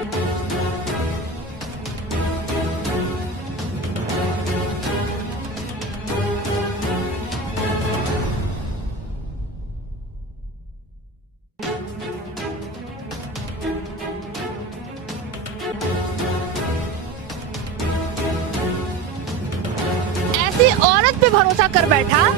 ऐसी औरत पे भरोसा कर बैठा।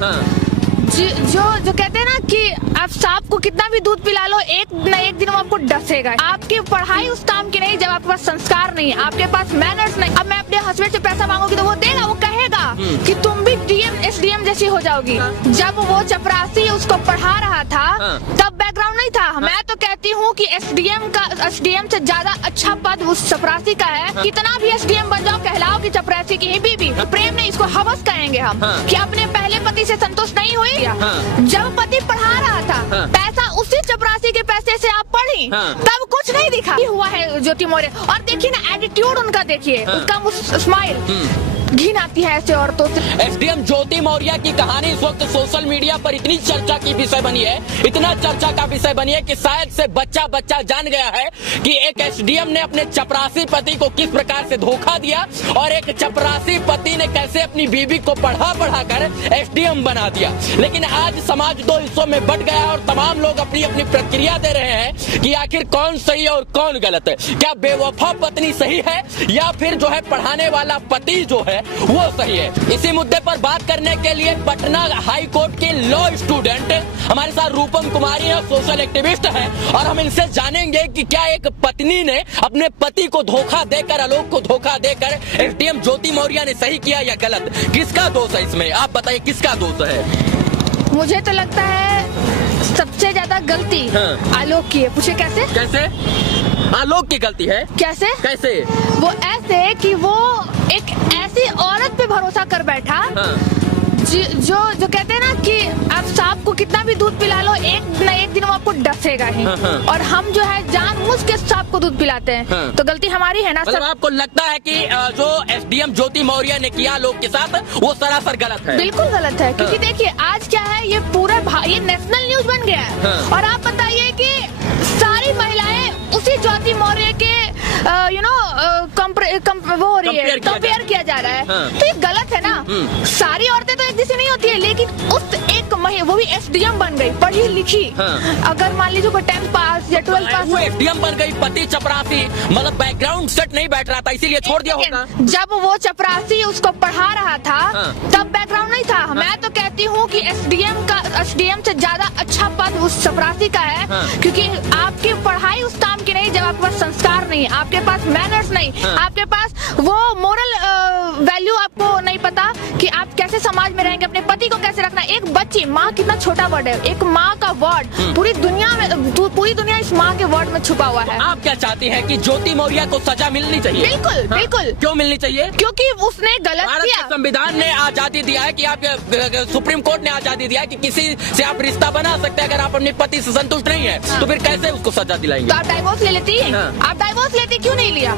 जो कहते हैं ना कि आप सांप को कितना भी दूध पिला लो, एक न एक दिन वो आपको डसेगा। आपकी पढ़ाई उस काम की नहीं जब आपके पास संस्कार नहीं, आपके पास मैनर्स नहीं। अब मैं अपने हस्बैंड से पैसा मांगूंगी तो वो देगा, वो कहेगा कि तुम भी डीएम एसडीएम जैसी हो जाओगी। जब वो चपरासी उसको पढ़ा रहा था तब बैकग्राउंड नहीं था। मैं तो कहती हूँ कि एसडीएम से ज्यादा अच्छा पद उस चपरासी का है। कितना भी एसडीएम बन जाओ, कहलाओ कि चपरासी की ही बीबी। प्रेम नहीं, इसको हवस कहेंगे हम कि अपने पहले पति से संतुष्ट नहीं हुई। जब पति पढ़ा रहा था पैसा उसी चपरासी के पैसे से आप पढ़ी, तब कुछ नहीं दिखा हुआ है ज्योति मौर्य। और देखिए ना एटीट्यूड उनका, देखिए उसका स्माइल, घिन आती है ऐसे औरतों से। एसडीएम ज्योति मौर्य की कहानी इस वक्त सोशल मीडिया पर इतनी चर्चा की विषय बनी है, इतना चर्चा का विषय बनी है कि शायद से बच्चा जान गया है कि एक एसडीएम ने अपने चपरासी पति को किस प्रकार से धोखा दिया और एक चपरासी पति ने कैसे अपनी बीवी को पढ़ा कर एसडीएम बना दिया। लेकिन आज समाज दो हिस्सों में बट गया और तमाम लोग अपनी अपनी प्रतिक्रिया दे रहे हैं कि आखिर कौन सही और कौन गलत है। क्या बेवफा पत्नी सही है या फिर जो है पढ़ाने वाला पति जो है वो सही है। इसी मुद्दे पर बात करने के लिए पटना हाई कोर्ट के लॉ स्टूडेंट हमारे साथ रूपम कुमारी है, सोशल एक्टिविस्ट है, और हम इनसे जानेंगे कि क्या एक पत्नी ने अपने पति को धोखा देकर, आलोक को धोखा देकर एसडीएम ज्योति मौर्य ने सही किया या गलत। किसका दोष है इसमें, आप बताइए किसका दोष है। मुझे तो लगता है सबसे ज्यादा गलती आलोक की है। पूछे कैसे? आलोक की गलती है। कैसे? वो ऐसे कि वो एक ऐसी औरत पे भरोसा कर बैठा जो कहते हैं ना कि आप सांप को कितना भी दूध पिला लो, एक न एक दिन वो आपको डसेगा ही। और हम जो है जानबूझ के सांप को दूध पिलाते हैं। तो गलती हमारी है ना। मतलब आपको लगता है कि जो एसडीएम ज्योति मौर्य ने किया लोग के साथ वो सरासर गलत है? बिल्कुल गलत है, क्योंकि देखिए आज क्या है, ये पूरा ये नेशनल न्यूज बन गया है। और आप बताइए कि सारी महिलाएं उसी ज्योति मौर्य के वो हो रही है, कंपेयर किया जा रहा है। तो ये गलत है ना। सारी औरतें तो एक जैसी नहीं होती है, लेकिन उस एक वो भी एसडीएम बन गई, पढ़ी लिखी। अगर मान लीजिए कोई 10th पास या 12th पास, वो एसडीएम बन गई, पति चपरासी, मतलब बैकग्राउंड सेट नहीं बैठ रहा था इसीलिए छोड़ दिया होगा। जब वो चपरासी उसको पढ़ा रहा था तब बैकग्राउंड नहीं था। मैं तो कहती हूँ कि एसडीएम से ज्यादा अच्छा पद उस चपरासी का है, क्योंकि आपकी पढ़ाई उस काम की नहीं जब आपके पास संस्कार नहीं, आपके पास मैनर्स नहीं, आपके पास वो मोरल वैल्यू आपको नहीं पता कि आप कैसे समाज में रहेंगे, अपने पति को कैसे रखना। एक बच्ची, माँ कितना छोटा वर्ड है, एक माँ का वर्ड पूरी दुनिया इस माँ के वर्ड में छुपा हुआ है। आप क्या चाहती हैं कि ज्योति मौर्य को सजा मिलनी चाहिए? बिल्कुल। क्यों मिलनी चाहिए? क्योंकि उसने गलत किया। संविधान ने आजादी दिया है कि आप, सुप्रीम कोर्ट ने आजादी दिया है कि किसी से आप रिश्ता बना सकते हैं। अगर आप अपने पति से संतुष्ट नहीं है तो फिर कैसे उसको सजा दिलाएंगे? तो आप डाइवोर्स ले लेती? आप डाइवोर्स लेती क्यों नहीं लिया?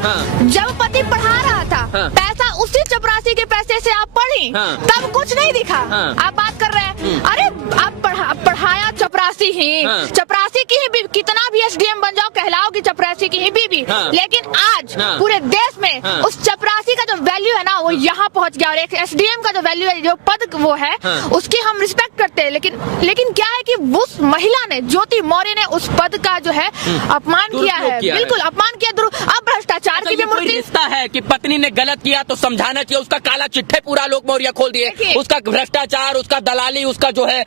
जब पति पढ़ा रहा था पैसा उसी चपरासी के पैसे से आप पढ़ी, तब कुछ नहीं दिखा। आप बात कर रहे हैं, अरे आप पढ़ाया चपरासी ही, चपरासी की ही बीबी। कितना भी एसडीएम बन जाओ, कहलाओ कि चपरासी की ही बीबी। लेकिन आज पूरे देश में उस चपरासी का जो वैल्यू है ना, वो यहाँ पहुँच गया। और एक एसडीएम का जो वैल्यू है, जो पद वो है, उसकी हम रिस्पेक्ट करते हैं। लेकिन क्या है कि उस महिला ने, ज्योति मौर्य ने उस पद का जो है अपमान किया है। बिल्कुल अपमान किया। अब भ्रष्टाचार की भी मूर्ति रिश्ता है कि पत्नी ने गलत किया तो समझाना चाहिए। उसका काला चिट्ठे पूरा लोक मौर्य खोल दिए, उसका भ्रष्टाचार, उसका दलाली, उसका जो है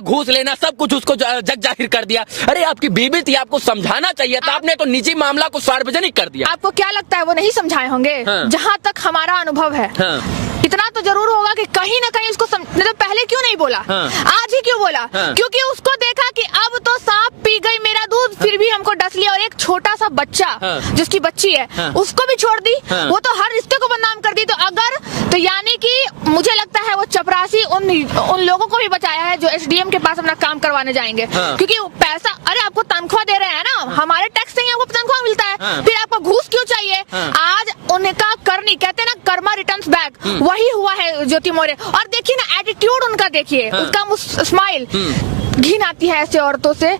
घूस लेना, सब कुछ उसको जग जाहिर कर दिया। अरे आपकी बीवी थी, आपको समझाना चाहिए था। आपने तो निजी मामला को सार्वजनिक कर दिया। आपको क्या लगता है वो नहीं समझाए होंगे? जहाँ तक हमारा अनुभव है, इतना तो जरूर होगा कि कहीं ना कहीं उसको तो पहले क्यों नहीं बोला, आज ही क्यों बोला? क्योंकि उसको देखा कि अब तो सांप पी गई मेरा दूध, फिर भी हमको डस लिया। और एक छोटा सा बच्चा जिसकी बच्ची है उसको भी छोड़ दी, वो तो हर रिश्ते को बदनाम कर दी। तो यानी कि मुझे लगता है वो चपरासी उन लोगों को भी बचाया है जो एसडीएम के पास अपना काम करवाने जाएंगे। क्योंकि पैसा, अरे आपको तनख्वाह दे रहे हैं ना, हमारे टैक्स से ही आपको तनख्वाह मिलता है, फिर आपको घूस क्यों चाहिए? आज उनका करनी, कहते हैं ना कर्मा रिटर्न्स बैक, वही हुआ है ज्योति मौर्य। और देखिए ना एटीट्यूड उनका, देखिए उसका स्माइल, घिन आती है ऐसे औरतों से।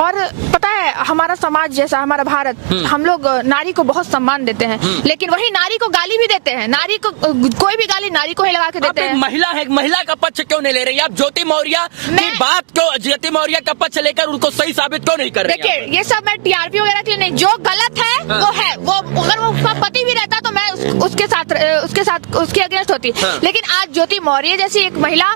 और पता है हमारा समाज जैसा, हमारा भारत, हम लोग नारी को बहुत सम्मान देते हैं, लेकिन वही नारी को गाली भी देते हैं। नारी को कोई भी गाली नारी को ही लगा के देते हैं। महिला है, महिला का पक्ष क्यों नहीं ले रही आप? ज्योति मौर्य की बात क्यों, ज्योति मौर्य का पक्ष लेकर उनको सही साबित क्यों नहीं कर रही? देखिए ये सब मैं टीआरपी वगैरह के लिए नहीं, जो गलत है वो है, वो अगर वो उसका पति भी रहता तो मैं उसके साथ उसके अगेंस्ट होती। लेकिन आज ज्योति मौर्य जैसी एक महिला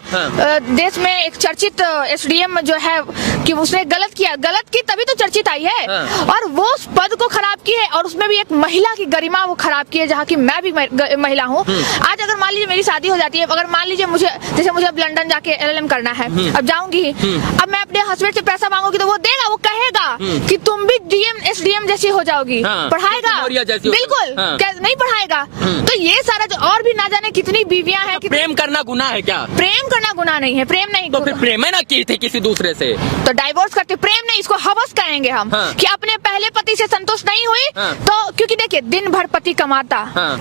देश में एक चर्चित एसडीएम जो है कि उसने गलत किया, गलत की तभी तो चर्चित आई है, और वो उस पद को खराब की है, और उसमें भी एक महिला की गरिमा वो खराब की है, जहाँ की मैं भी महिला हूँ। आज अगर मान लीजिए मेरी शादी हो जाती है, अगर मान लीजिए मुझे अब लंदन जाके एलएलएम करना है, अब जाऊंगी, अब मैं अपने हस्बैंड से पैसा मांगूंगी तो वो देगा, वो कहेगा कि तुम भी डीएम एसडीएम जैसी हो जाओगी, पढ़ाएगा? बिल्कुल नहीं पढ़ाएगा। तो ये सारा जो और भी ना जाने कितनी बीवियां हैं। प्रेम करना गुनाह है क्या? प्रेम करना गुनाह नहीं है, प्रेम नहीं। तो फिर प्रेम ना की थी किसी दूसरे से तो डाइवोर्स करते, प्रेम नहीं, इसको हवस कहेंगे हम। कि अपने पहले पति से संतुष्ट नहीं हुई तो, क्योंकि देखिए दिन भर पति कमाता,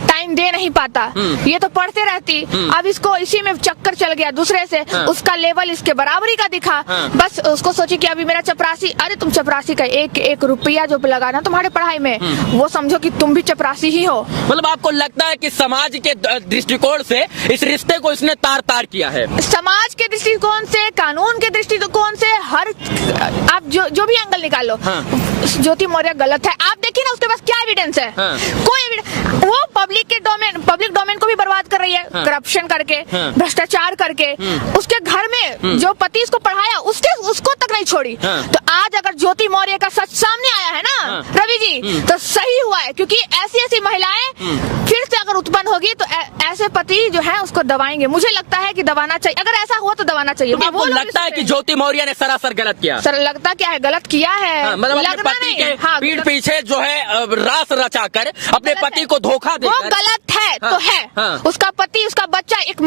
टाइम दे नहीं पाता, ये तो पढ़ते रहती, अब इसको इसी में चक्कर चल गया दूसरे से, उसका लेवल इसके बराबरी का दिखा, बस उसको सोची कि अभी मेरा चपरासी, अरे तुम चपरासी का एक रुपया जो लगाना तुम्हारे पढ़ाई में, वो समझो कि तुम भी चपरासी ही हो। मतलब आपको लगता है कि समाज के दृष्टिकोण से इस रिश्ते को इसने तार किया है? समाज के दृष्टिकोण से, कानून के दृष्टिकोण से, हर आप जो भी एंगल निकाल लो, ज्योति मौर्य गलत है। आप देखिए ना उसके पास क्या एविडेंस है? कोई एविडेंस। वो पब्लिक डोमेन को भी बर्बाद कर रही है, करप्शन करके, भ्रष्टाचार करके। उसके घर में जो पति इसको पढ़ाया उसको तक नहीं छोड़ी। तो आज अगर ज्योति मौर्य का सच सामने आया है ना रवि जी, तो सही हुआ है, क्योंकि ऐसी महिलाएं फिर से अगर उत्पन्न होगी तो ऐसे पति जो है उसको दबाएंगे। मुझे लगता है कि दबाना चाहिए, अगर ऐसा हुआ तो दबाना चाहिए। तो आपको लगता है कि ज्योति मौर्य ने सरासर गलत किया? सर लगता क्या है, गलत किया है, मतलब अपने पति के पीठ पीछे जो है रास रचाकर अपने पति को धोखा देकर, वो गलत है तो है। उसका पति, उसका बच्चा, एक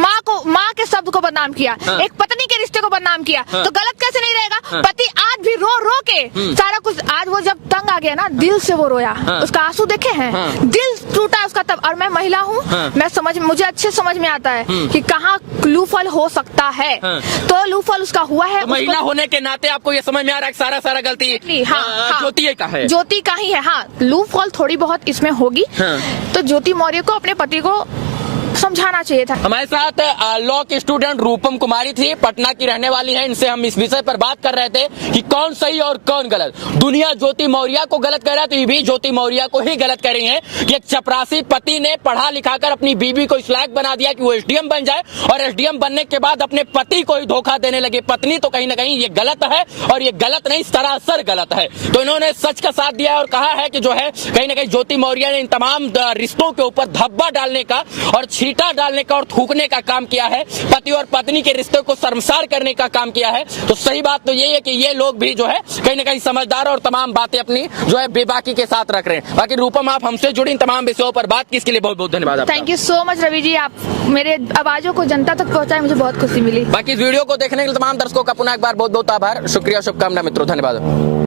माँ के शब्द को बदनाम किया, एक पत्नी के रिश्ते को बदनाम किया, तो गलत कैसे नहीं रहेगा? पति आज भी रो के सारा कुछ, आज वो जब तंग आ गया ना, दिल से वो रोया, उसका आंसू देखे हैं, दिल टूटा उसका तब। और मैं महिला हूँ, मैं मुझे अच्छे समझ में आता है कि कहाँ लूफल हो सकता है, तो लूफल उसका हुआ है। महिला होने के नाते आपको ये समझ में आ रहा है सारा गलती ज्योति का है, ज्योति का ही है। हाँ, लूफल थोड़ी बहुत इसमें होगी, तो ज्योति मौर्य को अपने पति को समझाना चाहिए था। हमारे साथ लॉ की स्टूडेंट रूपम कुमारी थी, पटना की रहने वाली हैं। इनसे हम इस विषय पर बात कर रहे थे कि कौन सही और कौन गलत। दुनिया ज्योति मौर्य को गलत कह रहा है, तो ये भी ज्योति मौर्य को ही गलत कह रही है कि एक चपरासी पति ने पढ़ा लिखा कर अपनी बीवी को इस लायक बना दिया कि वो एसडीएम बन जाए, और एसडीएम बनने के बाद अपने पति को ही धोखा देने लगे पत्नी। तो कहीं ना कहीं ये गलत है, और ये गलत नहीं, सरासर गलत है। तो इन्होंने सच का साथ दिया और कहा है कि जो है कहीं ना कहीं ज्योति मौर्य ने इन तमाम रिश्तों के ऊपर धब्बा डालने का और छींटा डालने का और थूकने का काम किया है, पति और पत्नी के रिश्ते को शर्मसार करने का काम किया है। तो सही बात तो यही है कि ये लोग भी जो है कहीं ना कहीं समझदार और तमाम बातें अपनी जो है बेबाकी के साथ रख रहे हैं। बाकी रूपम, आप हमसे जुड़ी इन तमाम विषयों पर बात की, इसके लिए बहुत बहुत धन्यवाद। Thank you so much Ravi ji, आप मेरे आवाजों को जनता तक पहुंचाए, मुझे बहुत खुशी मिली। बाकी इस वीडियो को देखने के लिए तमाम दर्शकों का पुनः एक बार बहुत बहुत आभार, शुक्रिया, शुभकामना मित्रों, धन्यवाद।